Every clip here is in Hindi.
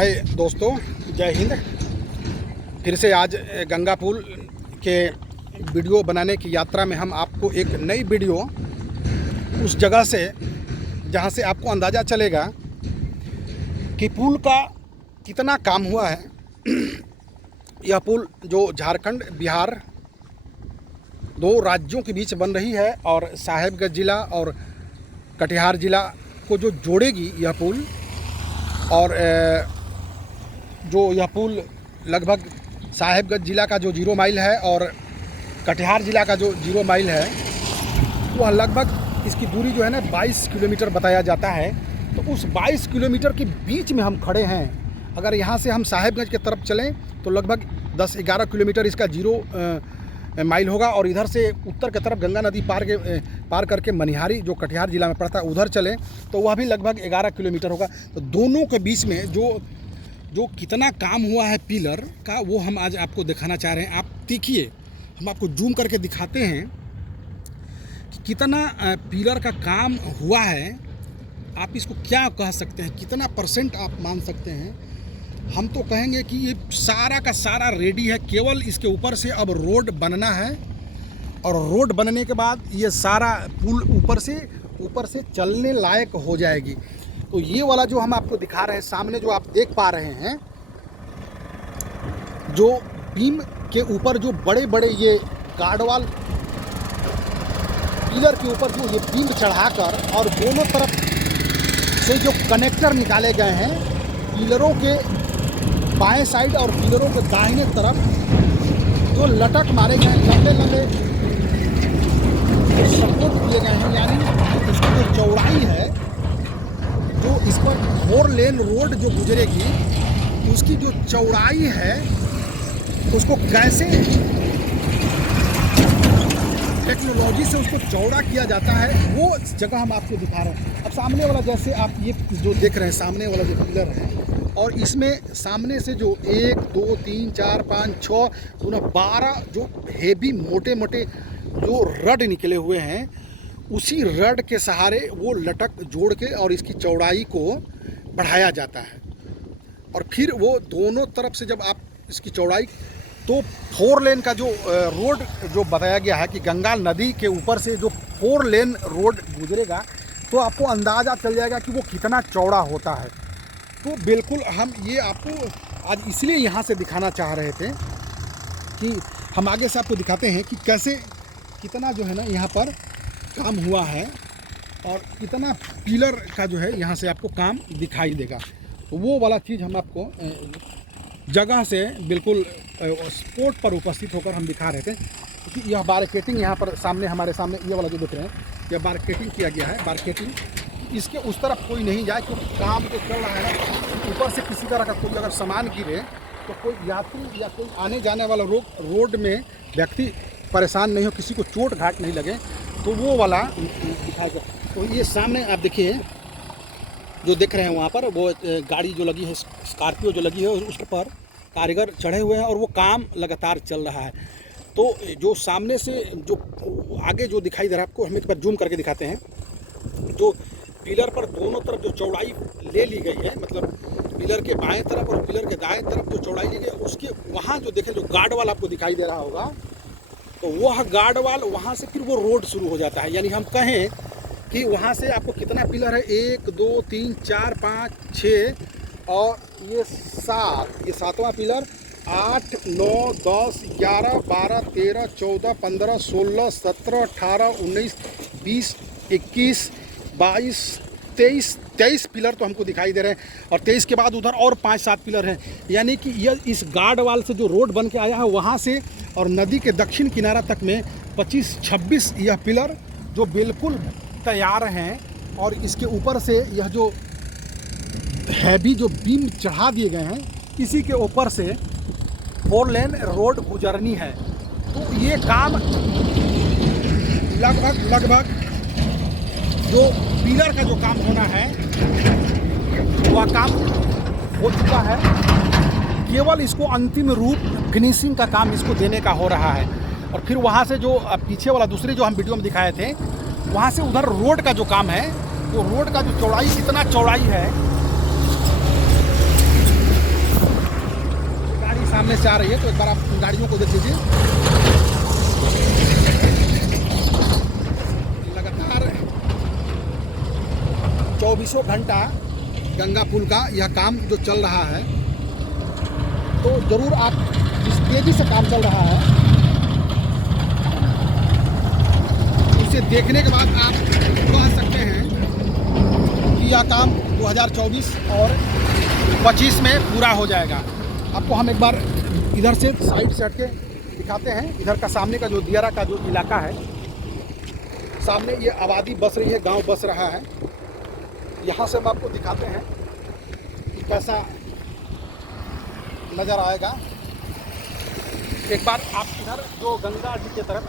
हाय दोस्तों, जय हिंद। फिर से आज गंगा पुल के वीडियो बनाने की यात्रा में हम आपको एक नई वीडियो उस जगह से जहां से आपको अंदाज़ा चलेगा कि पुल का कितना काम हुआ है। यह पुल जो झारखंड बिहार दो राज्यों के बीच बन रही है और साहेबगंज ज़िला और कटिहार ज़िला को जो जोड़ेगी यह पुल, और जो यह पुल लगभग साहेबगंज ज़िला का जो 0 माइल है और कटिहार ज़िला का जो 0 माइल है, वह लगभग इसकी दूरी जो है ना 22 किलोमीटर बताया जाता है। तो उस 22 किलोमीटर के बीच में हम खड़े हैं। अगर यहाँ से हम साहेबगंज की तरफ चलें तो लगभग 10-11 किलोमीटर इसका 0 माइल होगा, और इधर से उत्तर की तरफ गंगा नदी पार करके मनिहारी जो कटिहार ज़िला में पड़ता है उधर चलें तो वह भी लगभग 11 किलोमीटर होगा। तो दोनों के बीच में जो कितना काम हुआ है पिलर का, वो हम आज आपको दिखाना चाह रहे हैं। आप देखिए, हम आपको जूम करके दिखाते हैं कि कितना पिलर का काम हुआ है। आप इसको क्या कह सकते हैं, कितना % आप मान सकते हैं? हम तो कहेंगे कि ये सारा का सारा रेडी है, केवल इसके ऊपर से अब रोड बनना है, और रोड बनने के बाद ये सारा पुल ऊपर से चलने लायक हो जाएगी। तो ये वाला जो हम आपको दिखा रहे हैं सामने, जो आप देख पा रहे हैं, जो बीम के ऊपर जो बड़े बड़े ये गार्डवाल पिलर के ऊपर जो ये बीम चढ़ाकर और दोनों तरफ से जो कनेक्टर निकाले गए हैं पिलरों के बाएं साइड और पिलरों के दाहिने तरफ, जो लटक मारे गए लंबे लंबे सपोर्ट दिए गए हैं, यानी इसकी जो चौड़ाई है, जो इस पर 4 लेन रोड जो गुजरेगी, उसकी जो चौड़ाई है उसको कैसे टेक्नोलॉजी से उसको चौड़ा किया जाता है, वो जगह हम आपको दिखा रहे हैं। अब सामने वाला, जैसे आप ये जो देख रहे हैं सामने वाला जो पिलर है, और इसमें सामने से जो 1 2 3 4 5 6 12 जो हेवी मोटे मोटे जो रड निकले हुए हैं, उसी रड के सहारे वो लटक जोड़ के और इसकी चौड़ाई को बढ़ाया जाता है। और फिर वो दोनों तरफ से जब आप इसकी चौड़ाई, तो 4 लेन का जो रोड जो बताया गया है कि गंगा नदी के ऊपर से जो 4 लेन रोड गुजरेगा, तो आपको अंदाज़ा चल जाएगा कि वो कितना चौड़ा होता है। तो बिल्कुल हम ये आपको आज इसलिए यहाँ से दिखाना चाह रहे थे कि हम आगे से आपको दिखाते हैं कि कैसे कितना जो है ना यहाँ पर काम हुआ है, और कितना पिलर का जो है यहाँ से आपको काम दिखाई देगा। तो वो वाला चीज़ हम आपको जगह से बिल्कुल स्पॉट पर उपस्थित होकर हम दिखा रहे थे, क्योंकि यह बारकेटिंग यहाँ पर सामने हमारे सामने ये वाला जो देख रहे हैं, यह बारकेटिंग किया गया है। बारकेटिंग इसके उस तरफ कोई नहीं जाए, क्योंकि काम जो चल रहा है ना, ऊपर से किसी तरह का कोई अगर सामान गिरे तो कोई यात्री या कोई आने जाने वाला रोड में व्यक्ति परेशान नहीं हो, किसी को चोट घाट नहीं लगे, तो वो वाला दिखाएगा। तो ये सामने आप देखिए जो देख रहे हैं, वहाँ पर वो गाड़ी जो लगी है, स्कॉर्पियो जो लगी है, उस पर कारीगर चढ़े हुए हैं और वो काम लगातार चल रहा है। तो जो सामने से जो आगे जो दिखाई दे रहा है आपको, हम एक बार जूम करके दिखाते हैं। जो पिलर पर दोनों तरफ जो चौड़ाई ले ली गई है, मतलब पिलर के बाएं तरफ और पिलर के दाएं तरफ जो चौड़ाई ली गई है, उसके वहाँ जो देखें जो गार्ड वाल आपको दिखाई दे रहा होगा, तो वह गार्ड वाल वहाँ से फिर वो रोड शुरू हो जाता है। यानी हम कहें कि वहाँ से आपको कितना पिलर है, 1 2 3 4 5 6 और ये 7, ये 7वां पिलर, 8 9 10 11 12 13 14 15 16 17 18 19 20 21 22 23 पिलर तो हमको दिखाई दे रहे हैं, और 23 के बाद उधर और 5-7 पिलर हैं। यानी कि यह इस गार्ड वाल से जो रोड बन के आया है वहाँ से और नदी के दक्षिण किनारा तक में 25-26 यह पिलर जो बिल्कुल तैयार हैं, और इसके ऊपर से यह जो हैवी जो बीम चढ़ा दिए गए हैं, इसी के ऊपर से 4 लेन रोड गुजरनी है। तो ये काम लगभग जो पिलर का जो काम होना है वह काम हो चुका है। केवल इसको अंतिम रूप, फिनिशिंग का काम इसको देने का हो रहा है। और फिर वहाँ से जो पीछे वाला दूसरे जो हम वीडियो में दिखाए थे, वहाँ से उधर रोड का जो काम है, वो रोड का जो चौड़ाई, कितना चौड़ाई है सामने से आ रही है, तो एक बार आप इन गाड़ियों को देख लीजिए। लगातार 24 घंटा गंगा पुल का यह काम जो चल रहा है, तो ज़रूर आप जिस तेज़ी से काम चल रहा है उसे देखने के बाद आप कह सकते हैं कि यह काम 2024 और 25 में पूरा हो जाएगा। आपको हम एक बार इधर से साइड से हट के दिखाते हैं। इधर का सामने का जो दियारा का जो इलाका है, सामने ये आबादी बस रही है, गांव बस रहा है। यहाँ से हम आपको दिखाते हैं कि कैसा नज़र आएगा। एक बार आप इधर जो गंगा जी की तरफ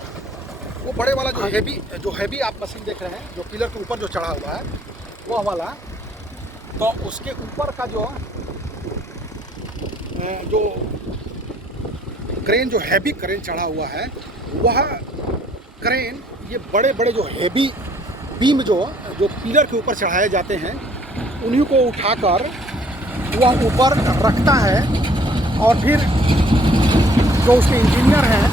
वो बड़े वाला जो हैवी आप मशीन देख रहे हैं, जो पिलर के ऊपर जो चढ़ा हुआ है वह वाला, तो उसके ऊपर का जो क्रेन, जो हैवी क्रेन चढ़ा हुआ है, वह क्रेन ये बड़े बड़े जो हैवी बीम जो पिलर के ऊपर चढ़ाए जाते हैं, उन्हीं को उठाकर वह ऊपर रखता है और फिर जो उसके इंजीनियर हैं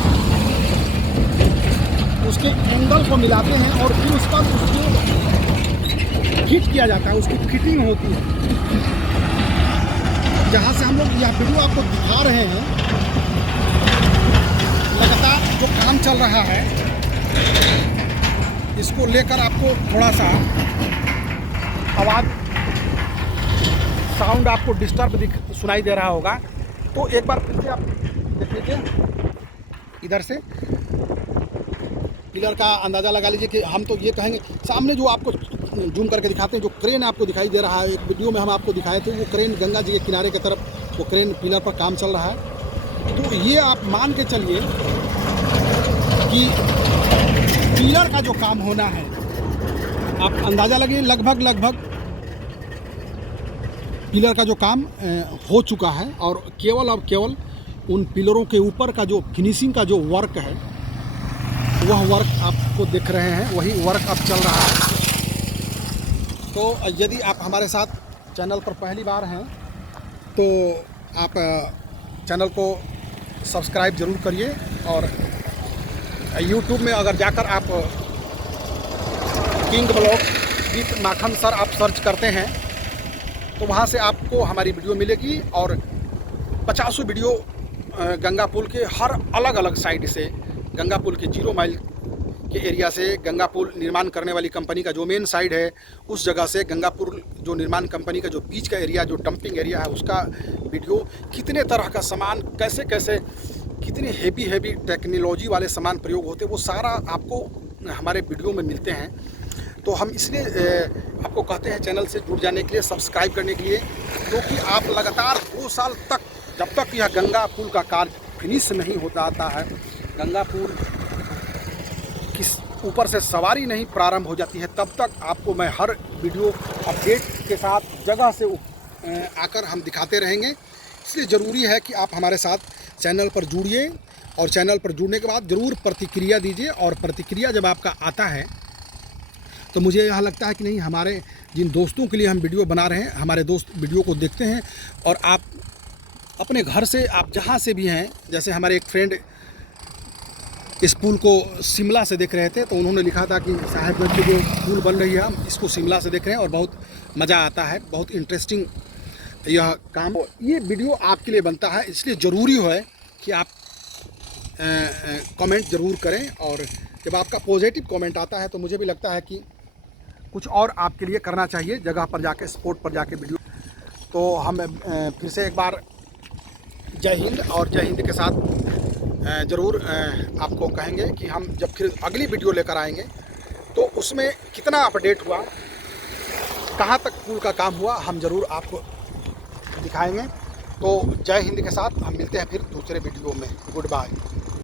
उसके एंगल को मिलाते हैं और फिर उस पर उसको फिट किया जाता है, उसकी फिटिंग होती है। जहाँ से हम लोग यह वीडियो आपको दिखा रहे हैं, लगातार जो काम चल रहा है, इसको लेकर आपको थोड़ा सा आवाज़, साउंड आपको डिस्टर्ब सुनाई दे रहा होगा। तो एक बार फिर से आप देख लीजिए, इधर से पिलर का अंदाज़ा लगा लीजिए कि हम तो ये कहेंगे, सामने जो आपको जूम करके दिखाते हैं, जो क्रेन आपको दिखाई दे रहा है, एक वीडियो में हम आपको दिखाए थे, वो क्रेन गंगा जी के किनारे की तरफ वो क्रेन पिलर पर काम चल रहा है। तो ये आप मान के चलिए कि पिलर का जो काम होना है, आप अंदाज़ा लगे लगभग पिलर का जो काम हो चुका है, और केवल उन पिलरों के ऊपर का जो फिनिशिंग का जो वर्क है, वह वर्क आपको दिख रहे हैं, वही वर्क अब चल रहा है। तो यदि आप हमारे साथ चैनल पर पहली बार हैं तो आप चैनल को सब्सक्राइब ज़रूर करिए, और यूट्यूब में अगर जाकर आप king blog with Makhan sir आप सर्च करते हैं तो वहाँ से आपको हमारी वीडियो मिलेगी, और 50 वीडियो गंगा पुल के हर अलग अलग साइड से, गंगा पुल के 0 माइल के एरिया से, गंगा पुल निर्माण करने वाली कंपनी का जो मेन साइड है उस जगह से, गंगा पुल जो निर्माण कंपनी का जो बीच का एरिया, जो डंपिंग एरिया है, उसका वीडियो, कितने तरह का सामान, कैसे कैसे कितने हेवी टेक्नोलॉजी वाले सामान प्रयोग होते हैं, वो सारा आपको हमारे वीडियो में मिलते हैं। तो हम इसलिए आपको कहते हैं चैनल से जुड़ जाने के लिए, सब्सक्राइब करने के लिए, क्योंकि आप लगातार 2 साल तक, जब तक यह गंगा पुल का कार्य फिनिश नहीं होता आता है, गंगा पुल किस ऊपर से सवारी नहीं प्रारंभ हो जाती है, तब तक आपको मैं हर वीडियो अपडेट के साथ जगह से आकर हम दिखाते रहेंगे। इसलिए ज़रूरी है कि आप हमारे साथ चैनल पर जुड़िए, और चैनल पर जुड़ने के बाद ज़रूर प्रतिक्रिया दीजिए, और प्रतिक्रिया जब आपका आता है तो मुझे यह लगता है कि नहीं, हमारे जिन दोस्तों के लिए हम वीडियो बना रहे हैं, हमारे दोस्त वीडियो को देखते हैं, और आप अपने घर से, आप जहाँ से भी हैं, जैसे हमारे एक फ्रेंड इस पुल को शिमला से देख रहे थे, तो उन्होंने लिखा था कि साहेबगंज की जो पुल बन रही है, हम इसको शिमला से देख रहे हैं और बहुत मज़ा आता है, बहुत इंटरेस्टिंग यह काम, ये वीडियो आपके लिए बनता है। इसलिए ज़रूरी है कि आप कमेंट ज़रूर करें, और जब आपका पॉजिटिव कमेंट आता है तो मुझे भी लगता है कि कुछ और आपके लिए करना चाहिए, जगह पर जाके, स्पॉट पर जाके वीडियो। तो हम फिर से एक बार जय हिंद, और जय हिंद के साथ ज़रूर आपको कहेंगे कि हम जब फिर अगली वीडियो लेकर आएंगे तो उसमें कितना अपडेट हुआ, कहाँ तक पुल का काम हुआ, हम ज़रूर आपको दिखाएंगे। तो जय हिंद के साथ हम मिलते हैं फिर दूसरे वीडियो में। Good bye.